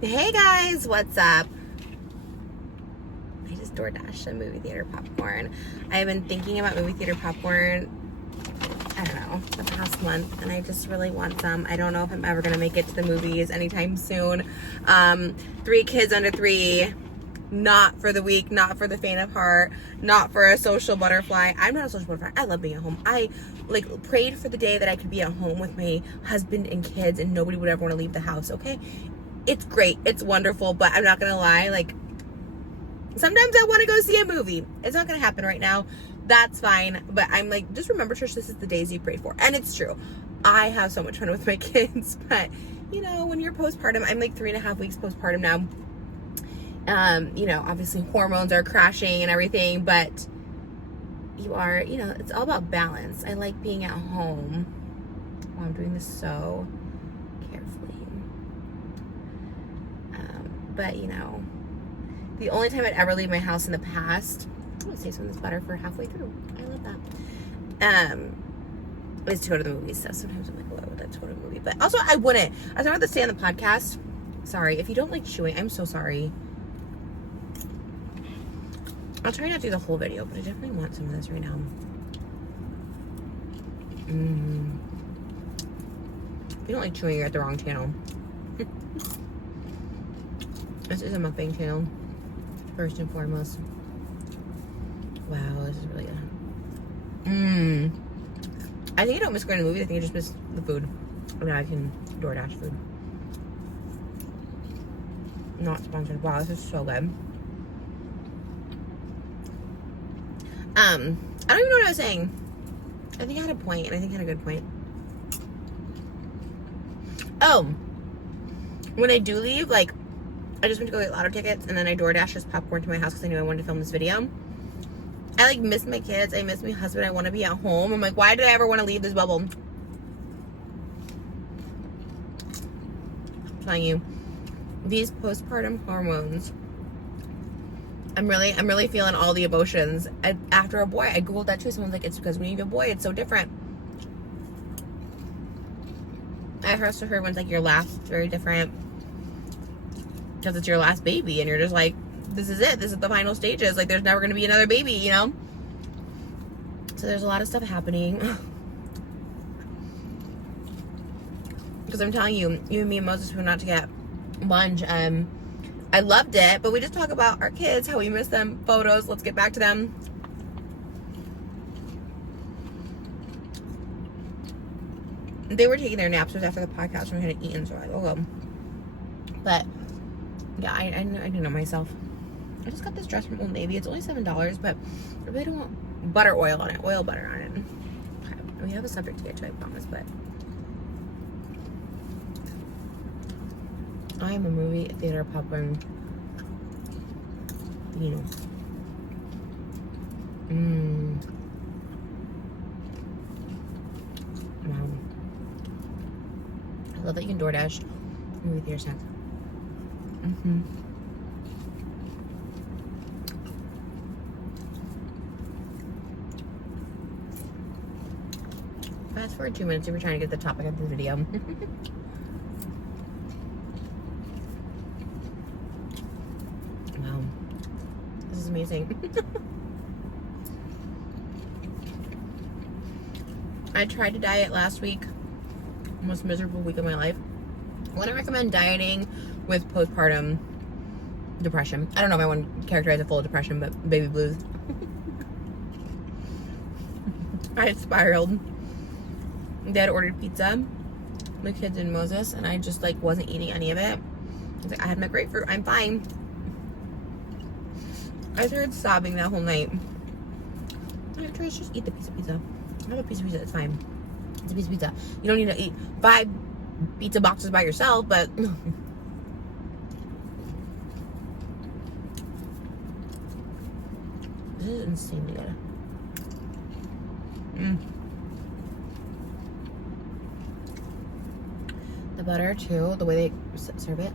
Hey guys, what's up? I just DoorDashed some movie theater popcorn. I've been thinking about movie theater popcorn, I don't know, the past month, and I just really want some. I don't know if I'm ever gonna make it to the movies anytime soon. 3 kids under 3, not for the weak, not for the faint of heart, not for a social butterfly. I'm not a social butterfly. I love being at home. I prayed for the day that I could be at home with my husband and kids and nobody would ever want to leave the house, okay? It's great. It's wonderful, but I'm not going to lie. Sometimes I want to go see a movie. It's not going to happen right now. That's fine. But I'm just remember, Trish, this is the days you prayed for. And it's true. I have so much fun with my kids. But, when you're postpartum, I'm 3.5 weeks postpartum now. Obviously hormones are crashing and everything. But you are, it's all about balance. I like being at home. Oh, I'm doing this so carefully. But, the only time I'd ever leave my house in the past, I'm going to save some of this butter for halfway through. I love that. Is to go to the movies. So sometimes I'm whoa, that's go to a movie. But also, I wouldn't. I was about to say on the podcast, sorry, if you don't like chewing, I'm so sorry. I'll try not to do the whole video, but I definitely want some of this right now. If you don't like chewing, you're at the wrong channel. This is a mukbang channel, first and foremost. Wow, this is really good. I think I don't miss going to the movies. I think I just miss the food. Now I can DoorDash food. Not sponsored. Wow, this is so good. I don't even know what I was saying. I think I had a point, and I think I had a good point. Oh, when I do leave, I just went to go get lotto tickets, and then I DoorDashed this popcorn to my house because I knew I wanted to film this video. I miss my kids. I miss my husband. I want to be at home. I'm why did I ever want to leave this bubble? I'm telling you, these postpartum hormones. I'm really feeling all the emotions. After a boy, I googled that too. Someone's it's because when you have a boy, it's so different. I also heard one's your last very different. Because it's your last baby and you're just this is it. This is the final stages. There's never going to be another baby, So there's a lot of stuff happening. Because I'm telling you, you and me and Moses went out to get lunch. I loved it, but we just talk about our kids, how we miss them, photos. Let's get back to them. They were taking their naps after the podcast and we hadn't eaten, so I will go. But yeah, I do know myself. I just got this dress from Old Navy. It's only $7, but I really don't want butter oil on it. Oil butter on it. Okay. We have a subject to get to, I promise, but I am a movie theater popcorn. Wow. I love that you can DoorDash movie theater snacks. Fast forward 2 minutes if we're trying to get the topic of the video. Wow. This is amazing. I tried to diet last week. Most miserable week of my life. I wouldn't recommend dieting with postpartum depression. I don't know if I want to characterize it full of depression, but baby blues. I spiraled. Dad ordered pizza, the kids and Moses, and I just wasn't eating any of it. I had my grapefruit. I'm fine. I started sobbing that whole night. I tried to just eat the piece of pizza. I have a piece of pizza. It's fine. It's a piece of pizza. You don't need to eat 5 pizza boxes by yourself, but this is insanely good. The butter too, the way they serve it.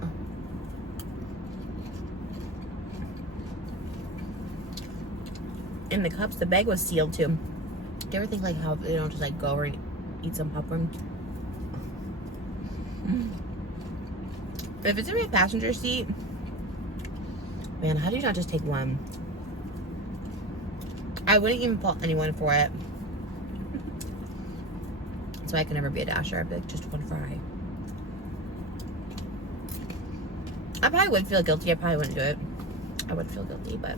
In the cups, the bag was sealed too. Do you ever think how they don't just go over and eat some popcorn? If it's in my passenger seat, man, how do you not just take one? I wouldn't even fault anyone for it. So I can never be a dasher. I'd be like, just one fry. I probably would feel guilty. I probably wouldn't do it. I would feel guilty, but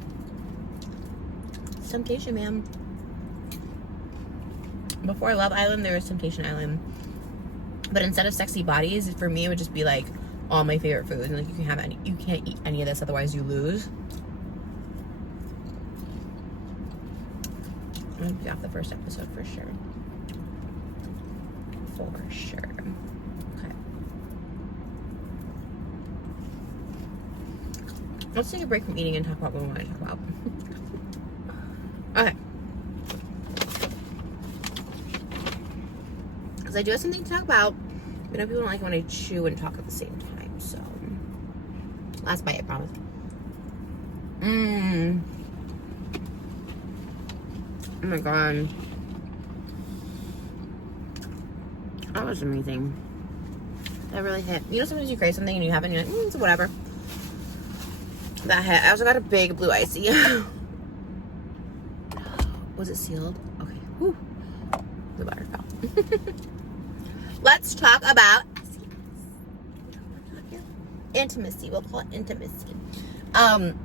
it's temptation, man. Before Love Island, there was Temptation Island. But instead of sexy bodies, for me, it would just be like all my favorite foods. And like you can't eat any of this, otherwise you lose. I'm gonna be off the first episode for sure. For sure. Okay. Let's take a break from eating and talk about what we want to talk about. Okay. Because I do have something to talk about. But know people don't like when I chew and talk at the same time. So, last bite, I promise. Oh my god. That was amazing. That really hit. You know, sometimes you crave something and you haven't, you're like, it's whatever. That hit. I also got a big blue icy. Was it sealed? Okay. Whew. The butter fell. Let's talk about intimacy. We'll call it intimacy.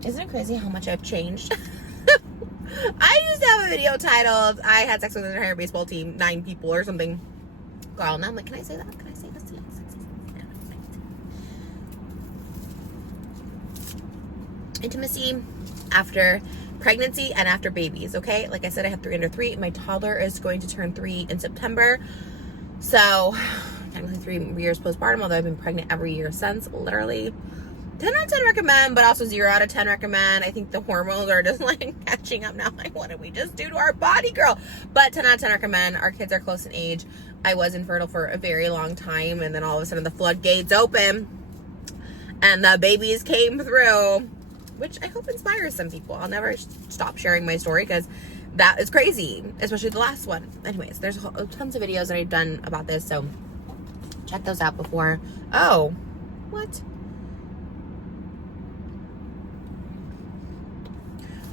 Isn't it crazy how much I've changed? I used to have a video titled, I had sex with an entire baseball team, 9 people or something. Girl, now I'm like, can I say that? Can I say this? Intimacy after pregnancy and after babies, okay? Like I said, I have 3 under 3. My toddler is going to turn 3 in September. So, technically 3 years postpartum, although I've been pregnant every year since, literally. 10 out of 10 recommend, but also 0 out of 10 recommend. I think the hormones are just like catching up now. Like, what did we just do to our body, girl? But 10 out of 10 recommend. Our kids are close in age. I was infertile for a very long time, and then all of a sudden the floodgates open, and the babies came through, which I hope inspires some people. I'll never stop sharing my story because that is crazy, especially the last one. Anyways, there's tons of videos that I've done about this, so check those out before. Oh, what?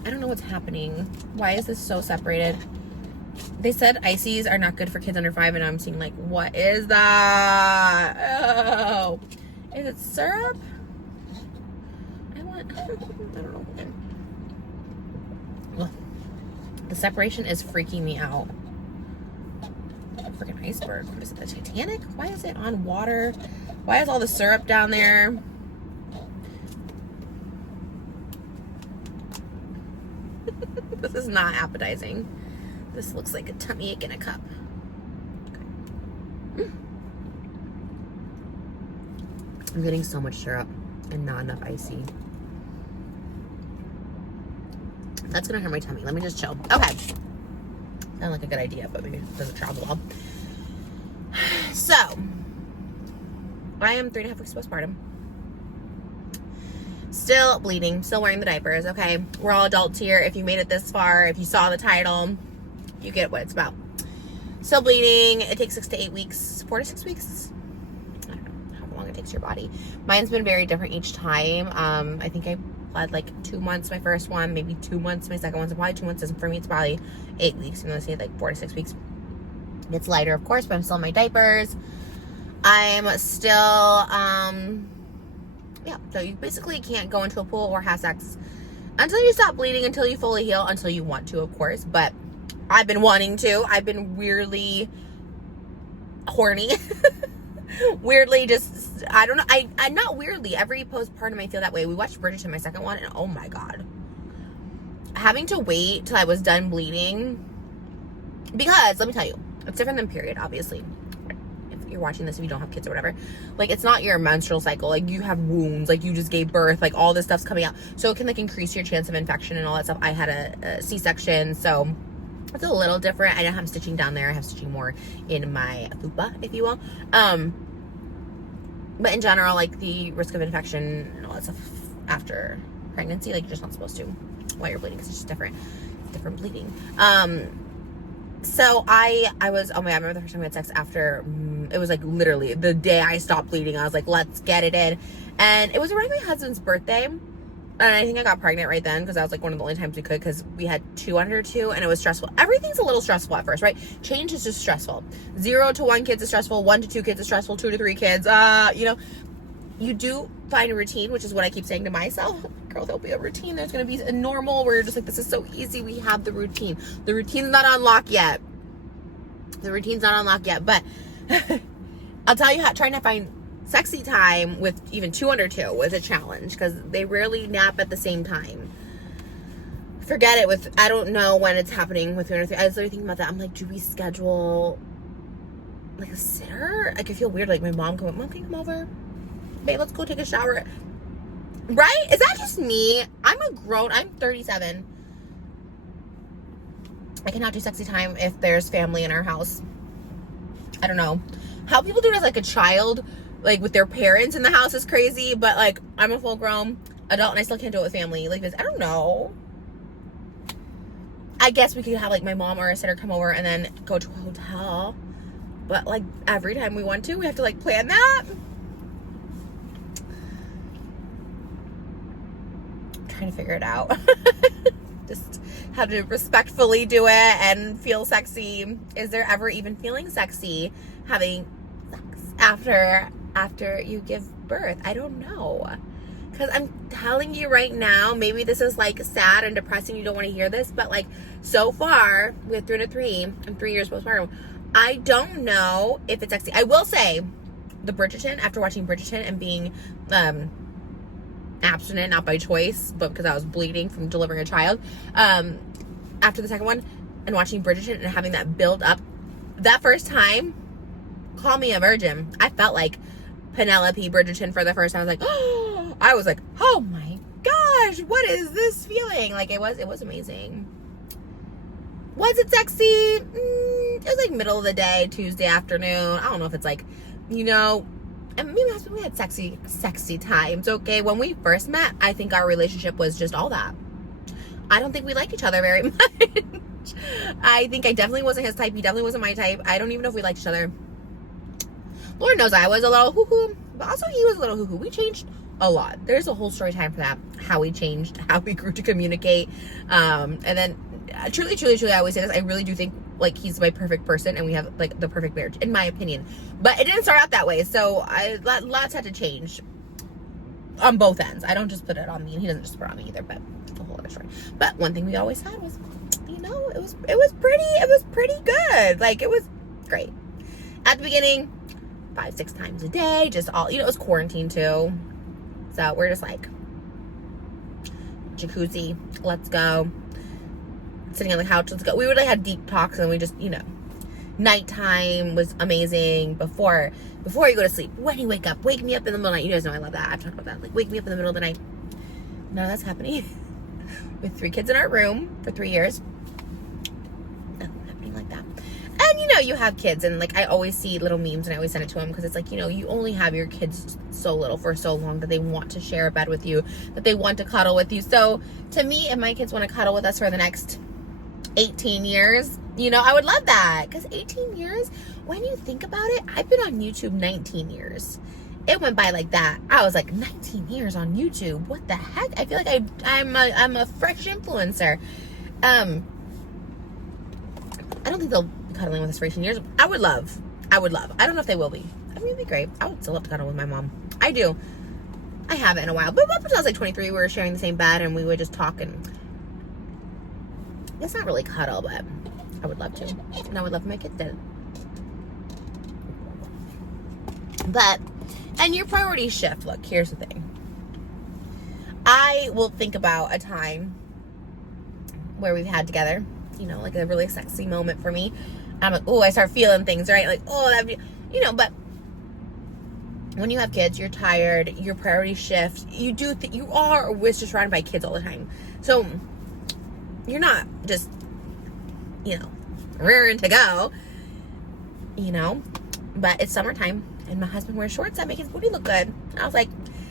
I don't know what's happening. Why is this so separated? They said ices are not good for kids under 5, and I'm seeing like, what is that? Oh, is it syrup? I don't know. Ugh. The separation is freaking me out. Freaking iceberg. What is it, the Titanic? Why is it on water? Why is all the syrup down there? This is not appetizing. This looks like a tummy ache in a cup. Okay. I'm getting so much syrup and not enough icy. That's gonna hurt my tummy. Let me just chill. Okay. Sound like a good idea, but maybe it doesn't travel well. So, I am 3.5 weeks postpartum. Still bleeding, still wearing the diapers, okay? We're all adults here. If you made it this far, if you saw the title, you get what it's about. Still bleeding. It takes 6 to 8 weeks, 4 to 6 weeks. I don't know how long it takes your body. Mine's been very different each time. I think I bled like 2 months my first one, maybe 2 months my second one. So probably 2 months. For me, it's probably 8 weeks. You know, say like 4 to 6 weeks. It's lighter, of course, but I'm still in my diapers. I'm still, yeah, so you basically can't go into a pool or have sex until you stop bleeding, until you fully heal, until you want to, of course. But I've been wanting to. I've been weirdly horny. Weirdly just, I don't know. I'm not weirdly. Every postpartum I feel that way. We watched Bridgerton, my second one, and oh my God. Having to wait till I was done bleeding. Because, let me tell you, it's different than period, obviously. You're watching this if you don't have kids or whatever, like it's not your menstrual cycle, like you have wounds, like you just gave birth, like all this stuff's coming out, so it can like increase your chance of infection and all that stuff. I had a C-section, so it's a little different. I don't have stitching down there. I have stitching more in my fupa, if you will. But in general, like the risk of infection and all that stuff after pregnancy, like you're just not supposed to while you're bleeding, because it's just different bleeding. So I was, oh my God, I remember the first time we had sex after, it was like literally the day I stopped bleeding. I was like, let's get it in. And it was around my husband's birthday. And I think I got pregnant right then because that was like one of the only times we could, because we had 2 under 2 and it was stressful. Everything's a little stressful at first, right? Change is just stressful. 0 to 1 kids is stressful. 1 to 2 kids is stressful. 2 to 3 kids, you know, you do find a routine, which is what I keep saying to myself. Girl, there'll be a routine. There's going to be a normal where you're just like, this is so easy. We have the routine. The routine's not unlocked yet. But I'll tell you how, trying to find sexy time with even 2 under 2 was a challenge because they rarely nap at the same time. Forget it with, I don't know when it's happening with 2 under 3. I was literally thinking about that. I'm like, do we schedule like a sitter? Like, I feel weird. Like, my mom can you come over? Babe, let's go take a shower. Right? Is that just me? I'm 37. I cannot do sexy time if there's family in our house. I don't know. How people do it as like a child, like with their parents in the house, is crazy. But like, I'm a full grown adult and I still can't do it with family. Like this, I don't know. I guess we could have like my mom or a sitter come over and then go to a hotel. But like every time we want to, we have to like plan that. Trying to figure it out. Just how to respectfully do it and feel sexy. Is there ever even feeling sexy having sex after you give birth? I don't know. Because I'm telling you right now, maybe this is like sad and depressing. You don't want to hear this, but like so far with 3 under 3 and 3 years postpartum, I don't know if it's sexy. I will say the Bridgerton, after watching Bridgerton and being abstinent, not by choice, but because I was bleeding from delivering a child, after the second one and watching Bridgerton and having that build up, that first time, call me a virgin. I felt like Penelope Bridgerton for the first time. I was like, oh my gosh, what is this feeling? Like it was amazing. Was it sexy? It was like middle of the day, Tuesday afternoon. I don't know if it's like, you know, and maybe we had sexy times, okay? When we first met, I think our relationship was just all that. I don't think we liked each other very much. I think I definitely wasn't his type. He definitely wasn't my type. I don't even know if we liked each other. Lord knows I was a little hoo-hoo, but also he was a little hoo-hoo. We changed a lot. There's a whole story time for that. How we changed, how we grew to communicate. And then truly, I always say this, I really do think like he's my perfect person and we have like the perfect marriage, in my opinion. But it didn't start out that way. So lots had to change on both ends. I don't just put it on me, and he doesn't just put it on me either, but it's a whole other story. But one thing we always had was, you know, it was pretty good. Like it was great. At the beginning, 5-6 times a day, just all, you know, it was quarantine too. So we're just like, jacuzzi, let's go. Sitting on the couch, let's go. We would like have deep talks and we just, you know, nighttime was amazing before you go to sleep. When you wake up, wake me up in the middle of the night. You guys know I love that. I've talked about that. Like, wake me up in the middle of the night. None of that's happening. With 3 kids in our room for 3 years. Nothing happening like that. And, you know, you have kids. And, like, I always see little memes and I always send it to them. Because it's like, you know, you only have your kids so little for so long that they want to share a bed with you. That they want to cuddle with you. So, to me, if my kids want to cuddle with us for the next 18 years, you know, I would love that. Because 18 years, when you think about it, I've been on YouTube 19 years. It went by like that. I was like, 19 years on YouTube. What the heck? I feel like I'm a fresh influencer. I don't think they'll be cuddling with us for 18 years. I would love. I don't know if they will be. I mean, it'd be great. I would still love to cuddle with my mom. I do. I haven't in a while. But up until I was like 23, we were sharing the same bed and we would just talk, and it's not really cuddle, but I would love to. And I would love if my kids did. But, and your priorities shift. Look, here's the thing. I will think about a time where we've had together, you know, like a really sexy moment for me. I'm like, oh, I start feeling things, right? Like, oh, that'd be, you know, but when you have kids, you're tired, your priorities shift. You do, you are always just surrounded by kids all the time. So, you're not just, you know, rearing to go, you know, but it's summertime and my husband wears shorts that make his booty look good. And I was like,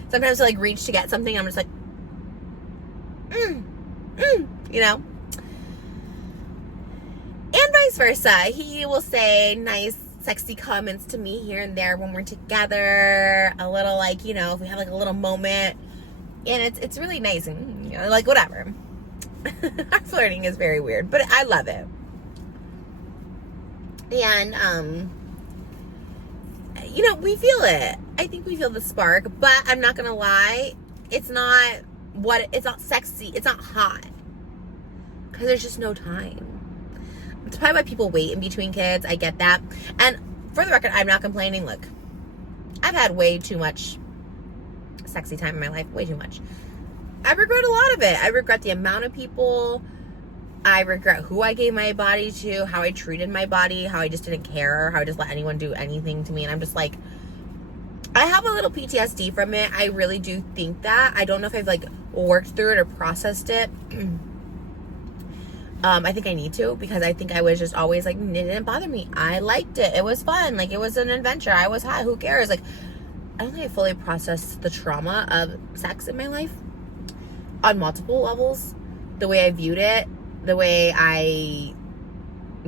sometimes I like reach to get something, I'm just like, you know, and vice versa. He will say nice, sexy comments to me here and there when we're together. A little like, you know, if we have like a little moment. And it's really nice and, you know, like whatever. Our flirting is very weird, but I love it. And, you know, we feel it. I think we feel the spark, but I'm not going to lie. It's not sexy. It's not hot. Because there's just no time. It's probably why people wait in between kids. I get that. And for the record, I'm not complaining. Look, I've had way too much sexy time in my life. Way too much. I regret a lot of it. I regret the amount of people. I regret who I gave my body to, how I treated my body, how I just didn't care, how I just let anyone do anything to me. And I'm just like, I have a little PTSD from it. I really do think that. I don't know if I've like worked through it or processed it. I think I need to, because I think I was just always like, it didn't bother me. I liked it. It was fun. Like, it was an adventure. I was hot. Who cares? Like, I don't think I fully processed the trauma of sex in my life on multiple levels. The way I viewed it, the way I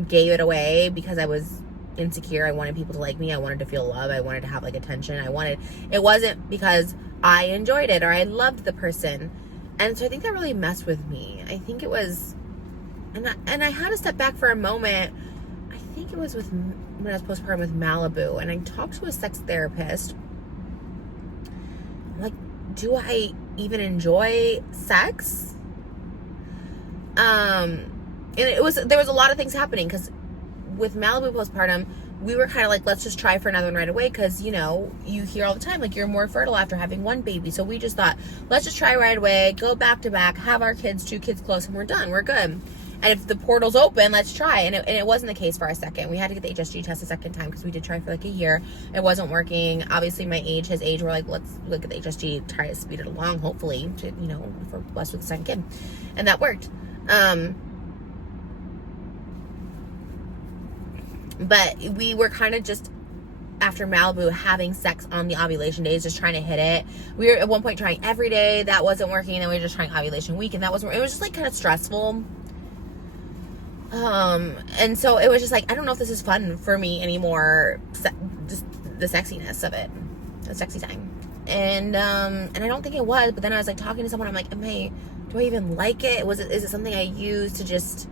gave it away because I was insecure. I wanted people to like me. I wanted to feel love. I wanted to have like attention. It wasn't because I enjoyed it or I loved the person. And so I think that really messed with me. I think it was, and I had to step back for a moment. I think it was when I was postpartum with Malibu, and I talked to a sex therapist. I'm like, do I even enjoy sex? And there was a lot of things happening, because with Malibu postpartum, we were kind of like, let's just try for another one right away, because, you know, you hear all the time, like, you're more fertile after having one baby. So we just thought, let's just try right away, go back to back, have our kids, 2 kids close, and we're done. We're good. And if the portal's open, let's try. And it wasn't the case for our second. We had to get the HSG test a second time, because we did try for like a year. It wasn't working. Obviously, his age, we're like, let's look at the HSG, try to speed it along, hopefully, to, you know, if we're blessed with the second kid. And that worked. But we were kind of just, after Malibu, having sex on the ovulation days, just trying to hit it. We were at one point trying every day. That wasn't working. And then we were just trying ovulation week, and that wasn't, it was just like kind of stressful. And so it was just like, I don't know if this is fun for me anymore. Just the sexiness of it, the sexy time. And I don't think it was, but then I was like talking to someone. I'm like, do I even like it? Is it something I use to just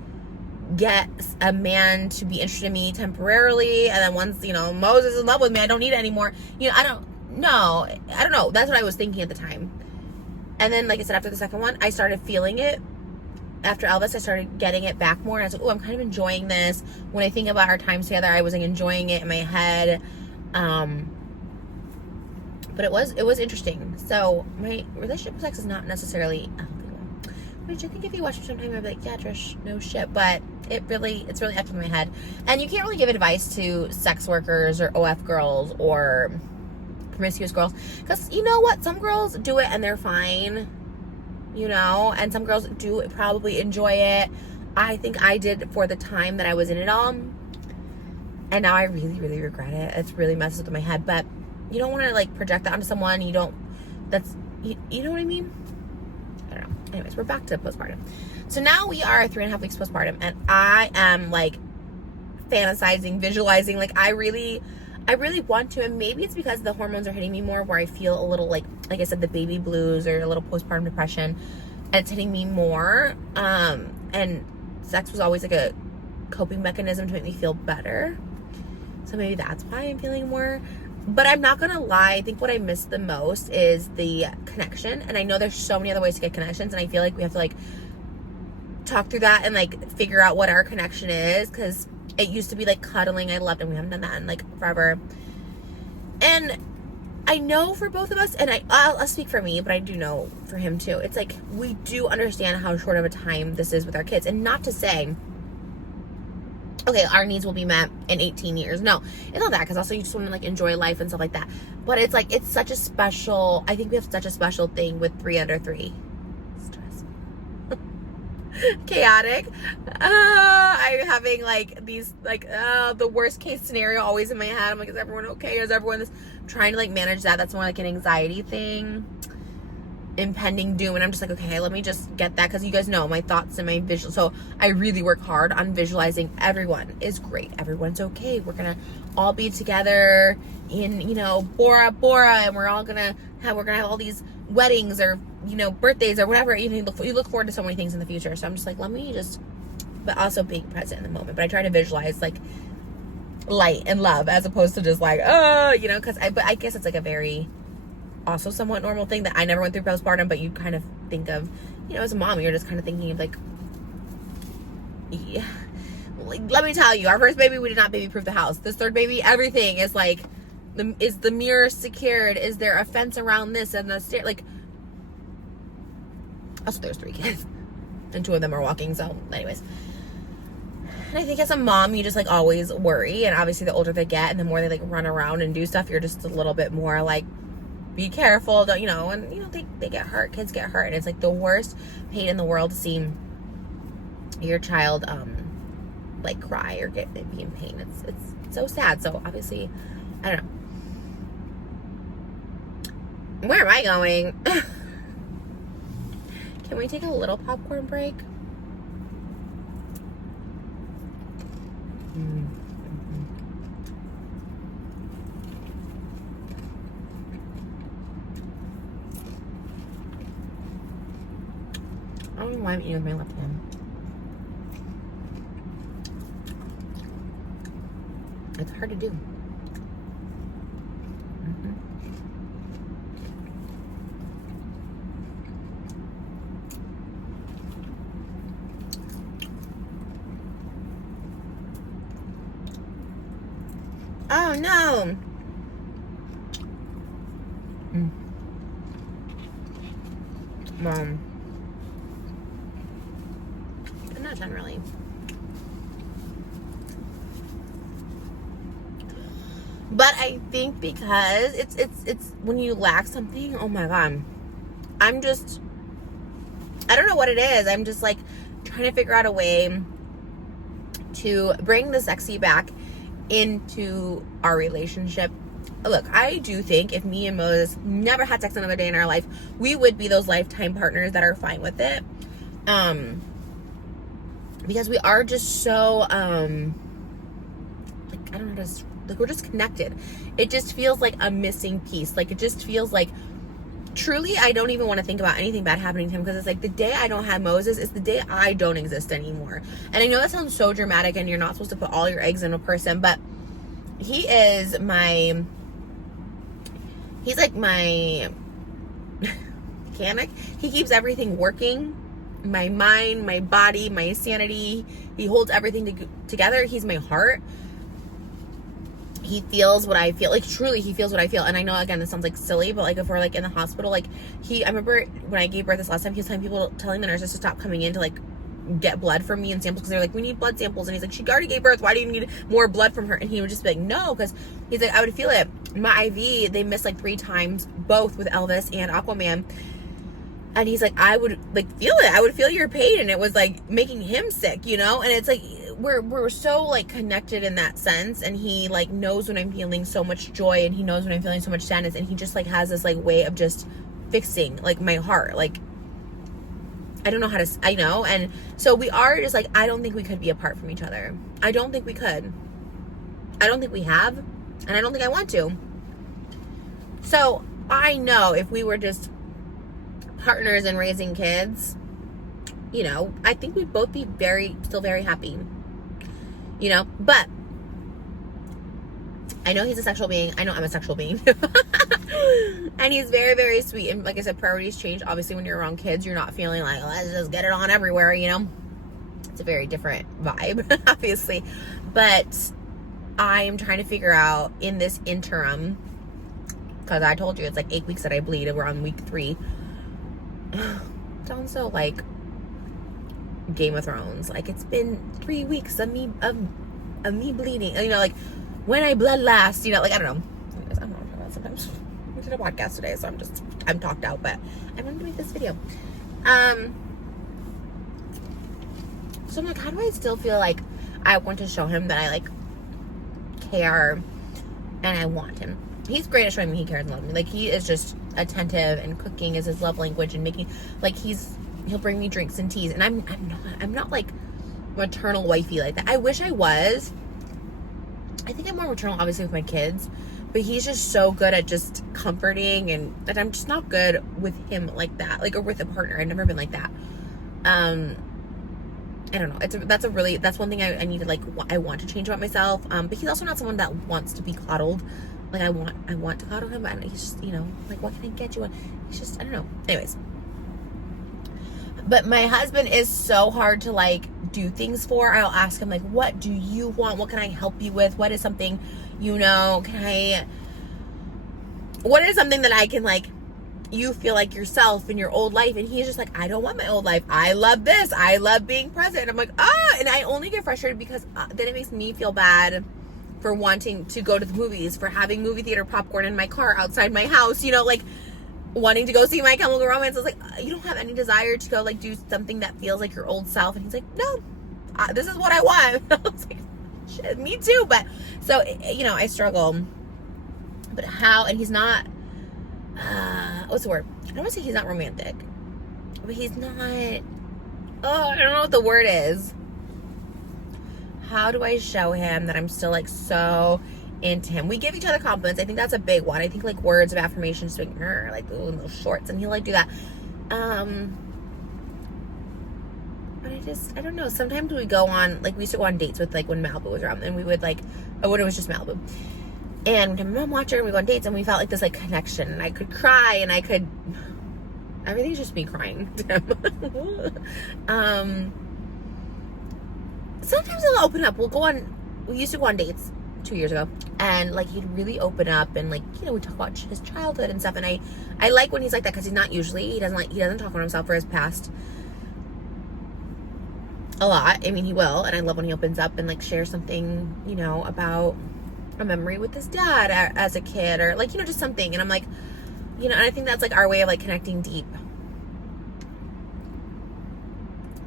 get a man to be interested in me temporarily? And then once, you know, Moses is in love with me, I don't need it anymore. You know, I don't know. That's what I was thinking at the time. And then, like I said, after the second one, I started feeling it. After Elvis, I started getting it back more. And I was like, oh, I'm kind of enjoying this. When I think about our times together, I was like enjoying it in my head. But it was interesting. So my relationship with sex is not necessarily a healthy one. Which I think if you watch me sometime, I'd be like, yeah, Trish, no shit. But it's really up in my head. And you can't really give advice to sex workers or OF girls or promiscuous girls. Because you know what? Some girls do it and they're fine. You know, and some girls do probably enjoy it. I think I did for the time that I was in it all. And now I really, really regret it. It's really messes with my head. But you don't want to like project that onto someone. You know what I mean? I don't know. Anyways, we're back to postpartum. So now we are 3.5 weeks postpartum, and I am like fantasizing, visualizing. Like I really want to, and maybe it's because the hormones are hitting me more, where I feel a little like I said, the baby blues or a little postpartum depression, and it's hitting me more. And sex was always like a coping mechanism to make me feel better. So maybe that's why I'm feeling more. But I'm not gonna lie, I think what I miss the most is the connection. And I know there's so many other ways to get connections, and I feel like we have to like talk through that and like figure out what our connection is, because it used to be like cuddling. I loved it. We haven't done that in like forever. And I know for both of us, and I'll speak for me, but I do know for him too. It's like we do understand how short of a time this is with our kids. And not to say, okay, our needs will be met in 18 years. No, it's not that, because also you just want to like enjoy life and stuff like that. But it's like, it's such a special, I think we have such a special thing with 3 under 3. Chaotic. I'm having like these like the worst case scenario always in my head. I'm like, is everyone okay? Is everyone this? I'm trying to like manage that. That's more like an anxiety thing. impending doom, and I'm just like, okay, let me just get that, because you guys know my thoughts and my visual. So I really work hard on visualizing everyone is great, everyone's okay, we're gonna all be together in, you know, Bora Bora, and we're gonna have all these weddings or, you know, birthdays or whatever. You look forward to so many things in the future. So I'm just like, let me just, but also being present in the moment. But I try to visualize like light and love, as opposed to just like, oh, you know, but I guess it's like a very also somewhat normal thing that I never went through postpartum, but you kind of think of, you know, as a mom, you're just kind of thinking of like, yeah, like, let me tell you, our first baby, we did not baby proof the house. This third baby, everything is like, is the mirror secured? Is there a fence around this and the stair? Like, also there's 3 kids and 2 of them are walking. So anyways, and I think as a mom, you just like always worry, and obviously the older they get and the more they like run around and do stuff, you're just a little bit more like, be careful, don't, you know, and you know, they get hurt, kids get hurt, and it's like the worst pain in the world to see your child like cry or be in pain. It's so sad. So obviously, I don't know. Where am I going? Can we take a little popcorn break? I don't know why I'm eating with my left hand. It's hard to do. Oh no! Mom. I'm not done really. But I think because it's when you lack something, oh my God. I don't know what it is. I'm just like trying to figure out a way to bring the sexy back into our relationship. Look, I do think if me and Moses never had sex another day in our life, we would be those lifetime partners that are fine with it. Because we are just so, like, I don't know, just, like, we're just connected. It just feels like a missing piece. Like, it just feels like, truly, I don't even want to think about anything bad happening to him, because it's like the day I don't have Moses is the day I don't exist anymore. And I know that sounds so dramatic, and you're not supposed to put all your eggs in a person, but he is he's like my mechanic. He keeps everything working. My mind, my body, my sanity. He holds everything together. He's my heart. He feels what I feel. Like, truly, he feels what I feel. And I know, again, this sounds like silly, but like if we're like in the hospital, like I remember when I gave birth this last time, he was telling the nurses to stop coming in to like get blood from me and samples, because they're like, we need blood samples. And he's like, she already gave birth, why do you need more blood from her? And he would just be like, no, because he's like, I would feel it. My IV, they missed like 3 times, both with Elvis and Aquaman. And he's like, I would like feel it. I would feel your pain, and it was like making him sick, you know? And it's like, we're so like connected in that sense, and he like knows when I'm feeling so much joy, and he knows when I'm feeling so much sadness, and he just like has this like way of just fixing like my heart. Like, I don't know how to, I know. And so we are just like, I don't think we could be apart from each other. I don't think we could. I don't think we have, and I don't think I want to. So I know if we were just partners in raising kids, you know, I think we'd both be still very happy, you know. But I know he's a sexual being. I know I'm a sexual being. And he's very, very sweet. And like I said, priorities change. Obviously, when you're around kids, you're not feeling like, let's just get it on everywhere, you know. It's a very different vibe, obviously. But I'm trying to figure out in this interim, because I told you it's like 8 weeks that I bleed. We're on week 3. Sounds so like Game of Thrones. Like, it's been 3 weeks of me bleeding. You know, like when I bled last. You know, like, I don't know. I don't know about sometimes. We did a podcast today, so I'm talked out. But I wanted to make this video. So I'm like, how do I still feel like I want to show him that I like care and I want him? He's great at showing me he cares and loves me. Like, he is just attentive, and cooking is his love language, and making, like, he'll bring me drinks and teas, and I'm not like maternal wifey like that. I wish I was. I think I'm more maternal, obviously, with my kids, but he's just so good at just comforting, and I'm just not good with him like that, like, or with a partner. I've never been like that. I don't know. That's one thing I need to, like, I want to change about myself. But he's also not someone that wants to be coddled. Like, I want to coddle him, but he's just, like, what can I get you? He's just, I don't know. Anyways. But my husband is so hard to, like, do things for. I'll ask him, like, what do you want? What can I help you with? What is something, what is something that I can, like, you feel like yourself in your old life? And he's just like, I don't want my old life. I love this. I love being present. I'm like, and I only get frustrated because then it makes me feel bad for wanting to go to the movies, for having movie theater popcorn in my car outside my house, like, wanting to go see My Chemical Romance. I was like, you don't have any desire to go, like, do something that feels like your old self? And he's like, no, this is what I want. I was like, shit, me too. But so, I struggle. But how? And he's not, what's the word? I don't want to say he's not romantic, but he's not, I don't know what the word is. How do I show him that I'm still, like, so into him? We give each other compliments. I think that's a big one. I think, like, words of affirmation, just like, ooh, those shorts, and he'll, like, do that. But I don't know. Sometimes we go on, like, we used to go on dates with, like, when Malibu was around, and we would, like, when it was just Malibu. And my mom watched her, and we go on dates, and we felt like this, like, connection, and I could cry, and everything's just me crying. Sometimes he'll open up. We used to go on dates 2 years ago, and, like, he'd really open up, and, like, we talk about his childhood and stuff, and I like when he's like that, because he's not usually, he doesn't talk about himself or his past a lot. I mean, he will, and I love when he opens up and, like, shares something, about a memory with his dad as a kid, or, like, just something, and I'm like, and I think that's, like, our way of, like, connecting deep.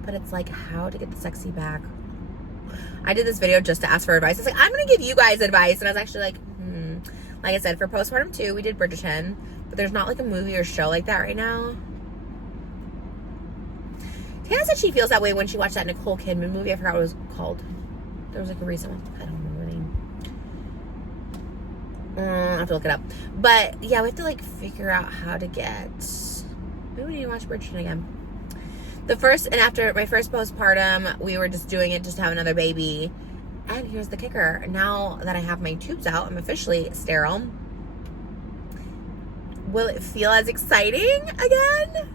But it's like, how to get the sexy back. I did this video just to ask for advice. I was like, I'm going to give you guys advice. And I was actually like, Like I said, for Postpartum 2, we did Bridgerton. But there's not, like, a movie or show like that right now. Tana said she feels that way when she watched that Nicole Kidman movie. I forgot what it was called. There was, like, a recent one. I don't remember the name. I'll have to look it up. But, yeah, we have to, like, figure out how to get... Maybe we need to watch Bridgerton again. After my first postpartum, we were just doing it just to have another baby. And here's the kicker. Now that I have my tubes out, I'm officially sterile. Will it feel as exciting again?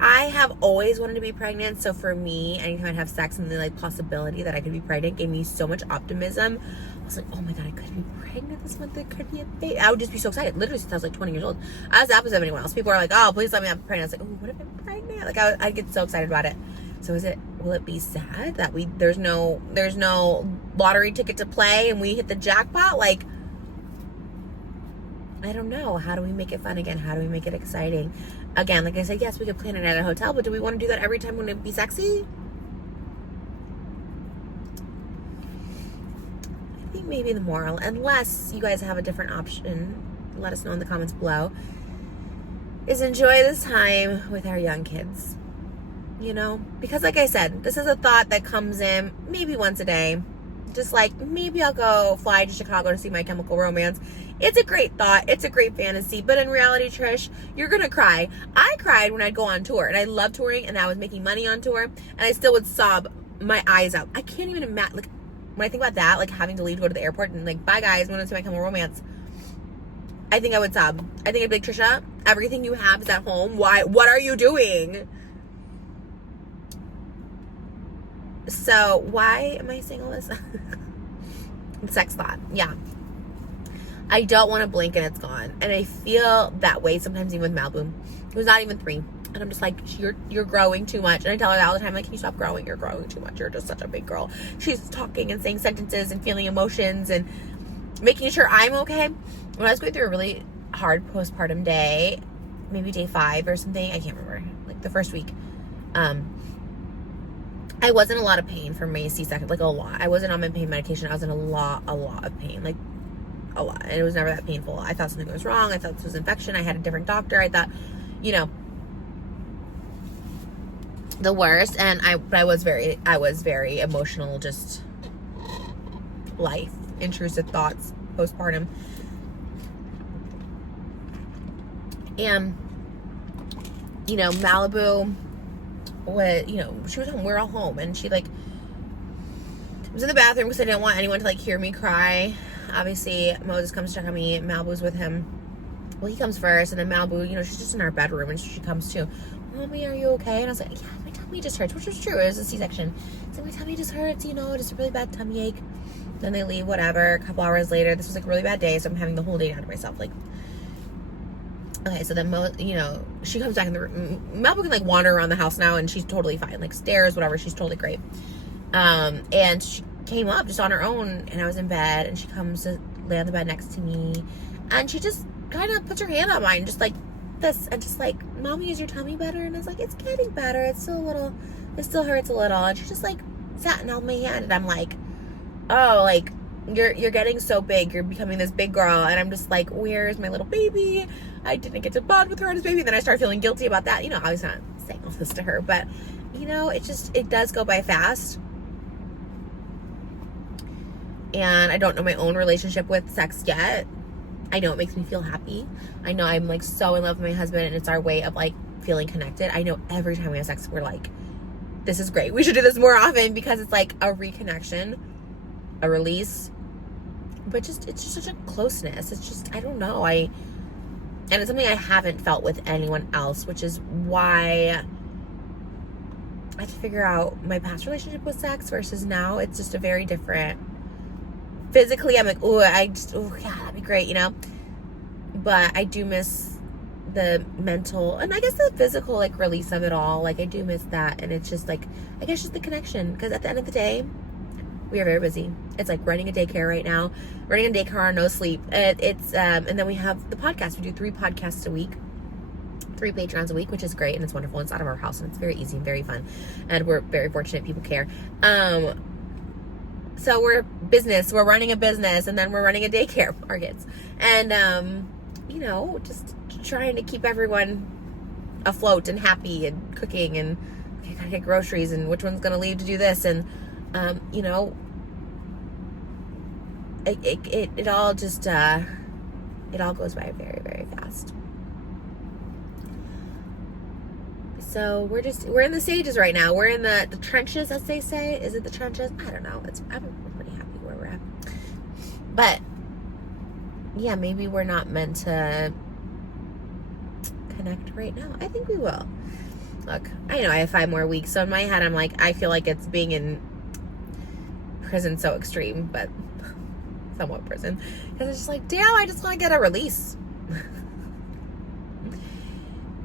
I have always wanted to be pregnant. So for me, anytime I'd have sex and the, like, possibility that I could be pregnant gave me so much optimism. I was like, oh my God, I could be pregnant this month. There could be a baby. I would just be so excited. Literally since I was, like, 20 years old. I was the opposite of anyone else. People are like, oh, please let me have pregnant. I was like, oh, what if I'm pregnant? Like, I get so excited about it. So will it be sad that there's no lottery ticket to play and we hit the jackpot? Like, I don't know. How do we make it fun again? How do we make it exciting? Again, like I said, yes, we could plan it at a hotel, but do we want to do that every time? Wouldn't it be sexy? I think maybe the moral, unless you guys have a different option, let us know in the comments below, is enjoy this time with our young kids. Because like I said, this is a thought that comes in maybe once a day. Just like, maybe I'll go fly to Chicago to see My Chemical Romance. It's a great thought. It's a great fantasy. But in reality, Trish, you're going to cry. I cried when I'd go on tour. And I love touring. And I was making money on tour. And I still would sob my eyes out. I can't even imagine. Like, when I think about that, like, having to leave to go to the airport and, like, bye, guys, I'm going to see My Chemical Romance. I think I would sob. I think I'd be like, Trisha, everything you have is at home. Why? What are you doing? So, why am I saying all this? Sex thought. Yeah. I don't want to blink and it's gone. And I feel that way sometimes even with Malibu. It was not even 3. And I'm just like, you're growing too much. And I tell her that all the time, like, can you stop growing? You're growing too much. You're just such a big girl. She's talking and saying sentences and feeling emotions and making sure I'm okay. When I was going through a really hard postpartum day, maybe day 5 or something, I can't remember, like the first week, I was in a lot of pain from my C-section, like a lot. I wasn't on my pain medication. I was in a lot of pain, like a lot. And it was never that painful. I thought something was wrong. I thought this was infection. I had a different doctor. I thought, you know, the worst. And I was very emotional, just life, intrusive thoughts, postpartum. And, you know, Malibu was, you know, she was home. We were all home. And she, like, was in the bathroom because I didn't want anyone to, like, hear me cry. Obviously, Moses comes to check on me. Malibu's with him. Well, he comes first. And then Malibu, you know, she's just in our bedroom. And she comes too. Mommy, are you okay? And I was like, yeah, my tummy just hurts. Which was true. It was a C-section. So my tummy just hurts, you know, just a really bad tummy ache. Then they leave, whatever. A couple hours later, this was, like, a really bad day. So I'm having the whole day down to myself. Like, okay, so then, you know, she comes back in the room. Malibu can, like, wander around the house now, and she's totally fine. Like, stairs, whatever, she's totally great. And she came up just on her own, and I was in bed, and she comes to lay on the bed next to me, and she just kind of puts her hand on mine, just like this, and just like, Mommy, is your tummy better? And I was like, it's getting better. It still hurts a little. And she just, like, sat and held my hand, and I'm like, oh, like, you're getting so big. You're becoming this big girl. And I'm just like, where's my little baby? I didn't get to bond with her and his baby. And then I started feeling guilty about that. You know, I was not saying all this to her, but, you know, it does go by fast. And I don't know my own relationship with sex yet. I know it makes me feel happy. I know I'm, like, so in love with my husband, and it's our way of, like, feeling connected. I know every time we have sex, we're like, this is great. We should do this more often, because it's like a reconnection, a release. But it's just such a closeness. It's just, I don't know. And it's something I haven't felt with anyone else, which is why I have to figure out my past relationship with sex versus now. It's just a very different. Physically, I'm like, yeah, that'd be great, you know? But I do miss the mental, and I guess the physical, like, release of it all. Like, I do miss that. And it's just, like, I guess just the connection. Because at the end of the day, we are very busy. It's like running a daycare right now. Running a daycare, no sleep. And then we have the podcast. We do 3 podcasts a week. 3 Patreons a week, which is great, and it's wonderful. It's out of our house, and it's very easy and very fun. And we're very fortunate people care. So we're running a business, and then we're running a daycare, our kids. And, you know, just trying to keep everyone afloat and happy and cooking, and okay, gotta get groceries, and which one's gonna leave to do this. And, you know, it all just, it all goes by very, very fast. So we're in the stages right now. We're in the trenches, as they say. Is it the trenches? I don't know. I'm pretty happy where we're at. But yeah, maybe we're not meant to connect right now. I think we will. Look, I know I have 5 more weeks, so in my head I'm like, I feel like it's being in prison so extreme, but somewhat prison. Because it's just like, damn, I just want to get a release.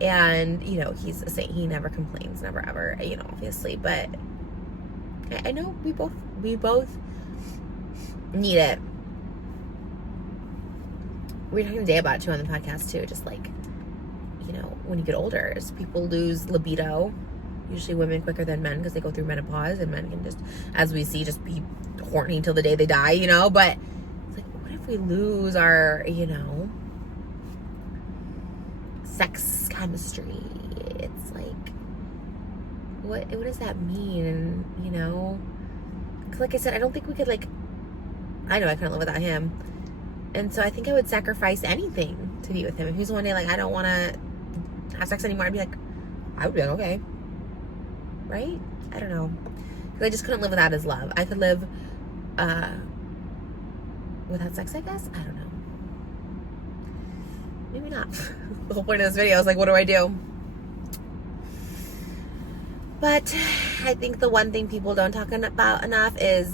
And, you know, he's a saint. He never complains, never ever, you know, obviously. But I know we both need it. We were talking today about it, too, on the podcast, too. Just like, you know, when you get older, people lose libido. Usually women quicker than men, because they go through menopause, and men can just, as we see, just be horny till the day they die, you know. But it's like, what if we lose our, you know, sex chemistry? It's like, what does that mean? And, you know, 'cause like I said, I don't think we could, like, I know I couldn't live without him. And so I think I would sacrifice anything to be with him. If he's one day like, I don't want to have sex anymore, I would be like, okay. Right? I don't know. Because I just couldn't live without his love. I could live without sex, I guess? I don't know. Maybe not. The whole point of this video is like, what do I do? But I think the one thing people don't talk about enough is,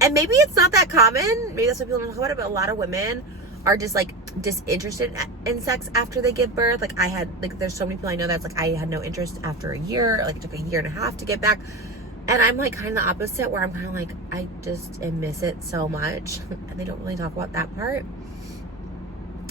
and maybe it's not that common, maybe that's what people don't talk about it, but a lot of women are just like disinterested in sex after they give birth. Like there's so many people I know that's like, I had no interest after a year, like it took 1.5 years to get back. And I'm like kind of the opposite, where I'm kind of like, I just miss it so much. And they don't really talk about that part.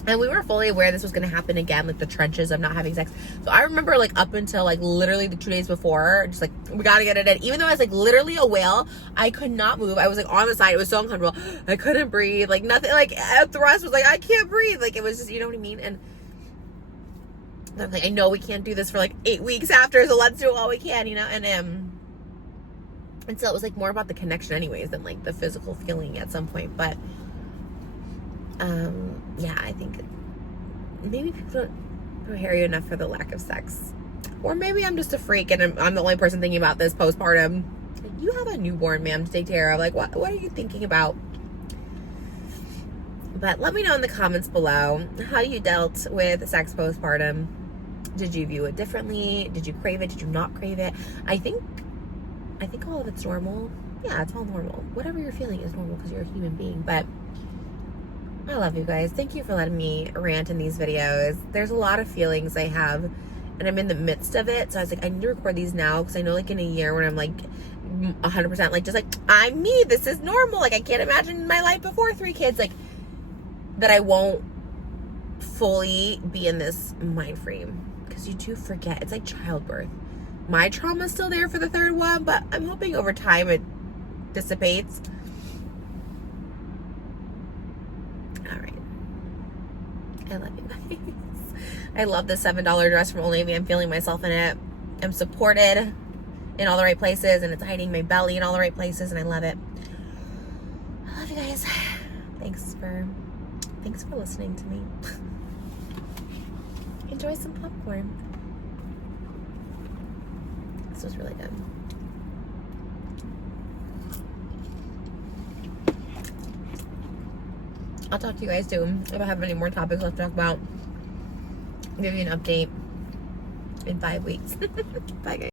And we were fully aware this was going to happen again, like the trenches of not having sex. So I remember like up until like literally the 2 days before, just like, we got to get it in. Even though I was like literally a whale, I could not move. I was like on the side. It was so uncomfortable. I couldn't breathe. Like nothing, like a thrust was like, I can't breathe. Like it was just, you know what I mean? And I'm like, I know we can't do this for like 8 weeks after, so let's do all we can, you know? And so it was like more about the connection anyways than like the physical feeling at some point. But yeah, I think maybe people don't prepare you enough for the lack of sex. Or maybe I'm just a freak and I'm the only person thinking about this postpartum. Like, you have a newborn, ma'am, to take care of. Like, what are you thinking about? But let me know in the comments below how you dealt with sex postpartum. Did you view it differently? Did you crave it? Did you not crave it? I think all of it's normal. Yeah, it's all normal. Whatever you're feeling is normal because you're a human being. But I love you guys. Thank you for letting me rant in these videos. There's a lot of feelings I have, and I'm in the midst of it. So I was like, I need to record these now because I know like in a year when I'm like 100% like just like, I'm me. This is normal. Like I can't imagine my life before 3 kids. Like that I won't fully be in this mind frame because you do forget. It's like childbirth. My trauma's still there for the 3rd one, but I'm hoping over time it dissipates. All right. I love you guys. I love the $7 dress from Old Navy. I'm feeling myself in it. I'm supported in all the right places, and it's hiding my belly in all the right places, and I love it. I love you guys. Thanks for listening to me. Enjoy some popcorn. This was really good. I'll talk to you guys soon. If I have any more topics left to talk about, I'll give you an update in 5 weeks. Bye, guys.